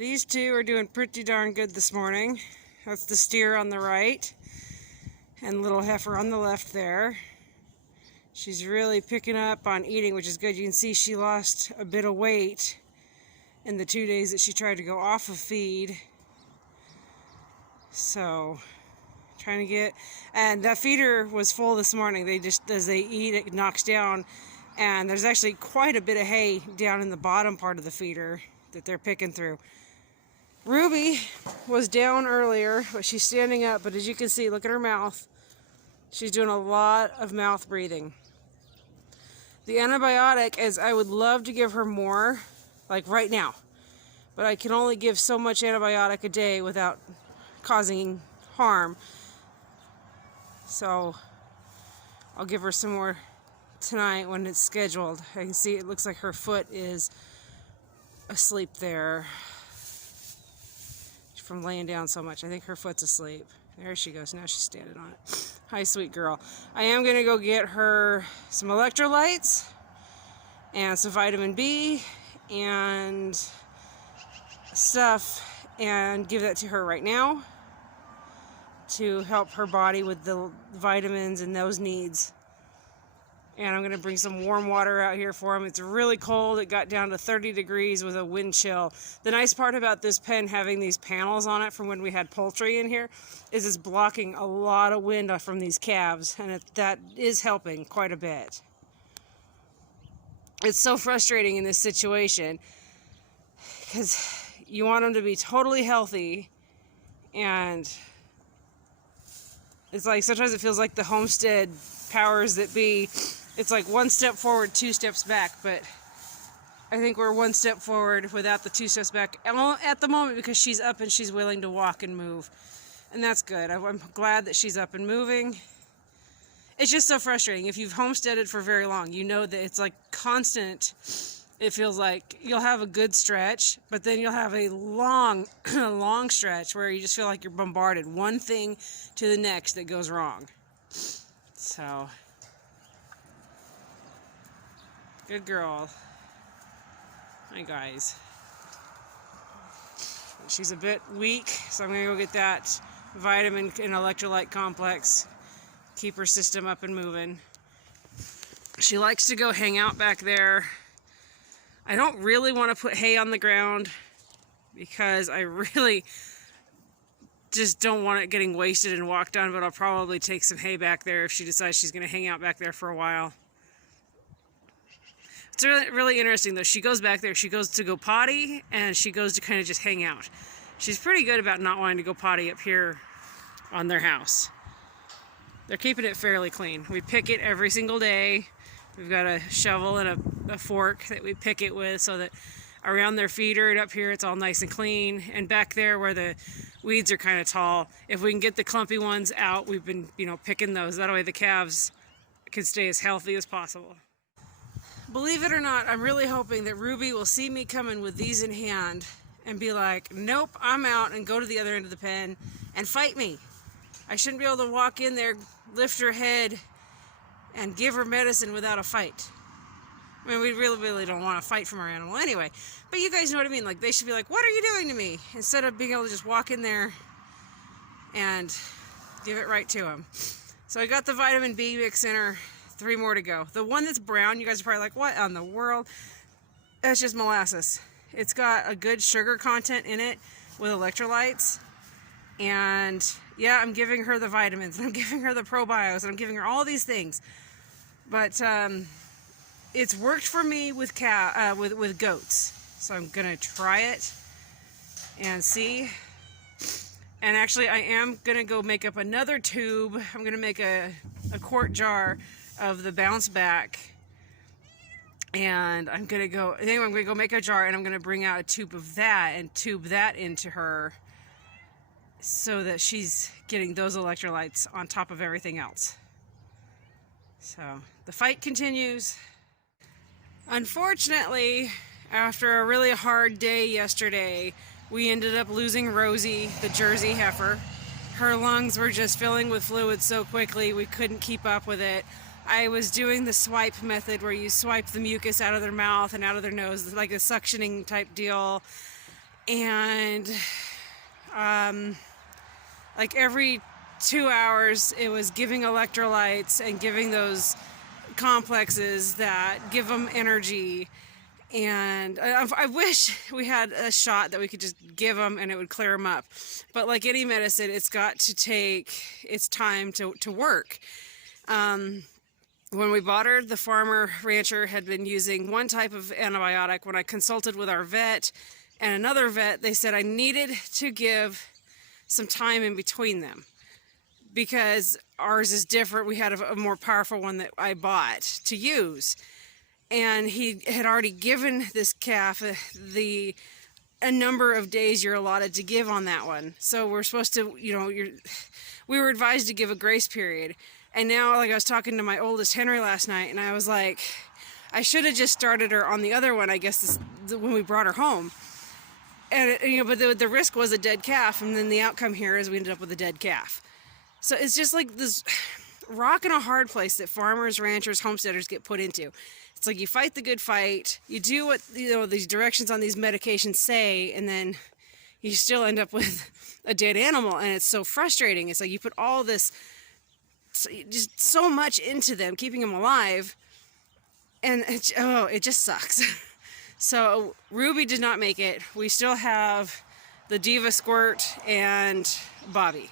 These two are doing pretty darn good this morning. That's the steer on the right and little heifer on the left there. She's really picking up on eating, which is good. You can see she lost a bit of weight in the 2 days that she tried to go off of feed. So, trying to get, and that feeder was full this morning. They just, as they eat, it knocks down, and there's actually quite a bit of hay down in the bottom part of the feeder that they're picking through. Ruby was down earlier, but she's standing up, but as you can see, look at her mouth. She's doing a lot of mouth breathing. The antibiotic is, I would love to give her more, like right now, but I can only give so much antibiotic a day without causing harm. So I'll give her some more tonight when it's scheduled. I can see it looks like her foot is asleep there from laying down so much. I think her foot's asleep. There she goes. Now she's standing on it. Hi, sweet girl. I am going to go get her some electrolytes and some vitamin B and stuff and give that to her right now to help her body with the vitamins and those needs. And I'm going to bring some warm water out here for them. It's really cold. It got down to 30 degrees with a wind chill. The nice part about this pen having these panels on it from when we had poultry in here is it's blocking a lot of wind from these calves, and that is helping quite a bit. It's so frustrating in this situation because you want them to be totally healthy, and it's like sometimes it feels like the homestead powers that be. It's like one step forward, 2 steps back, but I think we're 1 step forward without the 2 steps back at the moment because she's up and she's willing to walk and move. And that's good. I'm glad that she's up and moving. It's just so frustrating. If you've homesteaded for very long, you know that it's like constant. It feels like you'll have a good stretch, but then you'll have a long, long stretch where you just feel like you're bombarded. One thing to the next that goes wrong. So, good girl. Hi, guys. She's a bit weak, so I'm going to go get that vitamin and electrolyte complex. Keep her system up and moving. She likes to go hang out back there. I don't really want to put hay on the ground because I really just don't want it getting wasted and walked on, but I'll probably take some hay back there if she decides she's going to hang out back there for a while. It's really, really interesting though. She goes back there, she goes to go potty, and she goes to kind of just hang out. She's pretty good about not wanting to go potty up here on their house. They're keeping it fairly clean. We pick it every single day. We've got a shovel and a fork that we pick it with so that around their feeder and up here it's all nice and clean. And back there where the weeds are kind of tall, if we can get the clumpy ones out, we've been, picking those. That way the calves can stay as healthy as possible. Believe it or not, I'm really hoping that Ruby will see me coming with these in hand and be like, nope, I'm out, and go to the other end of the pen and fight me. I shouldn't be able to walk in there, lift her head, and give her medicine without a fight. I mean, we really don't want to fight from our animal anyway. But you guys know what I mean. Like, they should be like, what are you doing to me? Instead of being able to just walk in there and give it right to them. So I got the vitamin B mix in her. 3 more to go. The one that's brown, you guys are probably like, what in the world? That's just molasses. It's got a good sugar content in it with electrolytes. And yeah, I'm giving her the vitamins, and I'm giving her the probios, and I'm giving her all these things. But it's worked for me with goats. So I'm gonna try it and see. And actually, I am gonna go make up another tube. I'm gonna make a quart jar of the Bounce Back, and I'm gonna go make a jar, and I'm gonna bring out a tube of that and tube that into her so that she's getting those electrolytes on top of everything else. So the fight continues. Unfortunately, after a really hard day yesterday, we ended up losing Rosie, the Jersey heifer. Her lungs were just filling with fluid so quickly we couldn't keep up with it. I was doing the swipe method where you swipe the mucus out of their mouth and out of their nose, like a suctioning type deal. and like every 2 hours it was giving electrolytes and giving those complexes that give them energy. And I wish we had a shot that we could just give them and it would clear them up. But like any medicine, it's got to take its time to work. When we bought her, the farmer rancher had been using one type of antibiotic. When I consulted with our vet and another vet, they said I needed to give some time in between them because ours is different. We had a more powerful one that I bought to use. And he had already given this calf a number of days you're allotted to give on that one. So we're supposed to, we were advised to give a grace period. And now, like, I was talking to my oldest Henry last night, and I was like, I should have just started her on the other one, I guess, when we brought her home. And, but the risk was a dead calf, and then the outcome here is we ended up with a dead calf. So it's just like this rock and a hard place that farmers, ranchers, homesteaders get put into. It's like you fight the good fight, you do what these directions on these medications say, and then you still end up with a dead animal, and it's so frustrating. It's like you put all this, just so much into them, keeping them alive, and it just sucks. So Ruby did not make it. We still have the Diva Squirt and Bobby.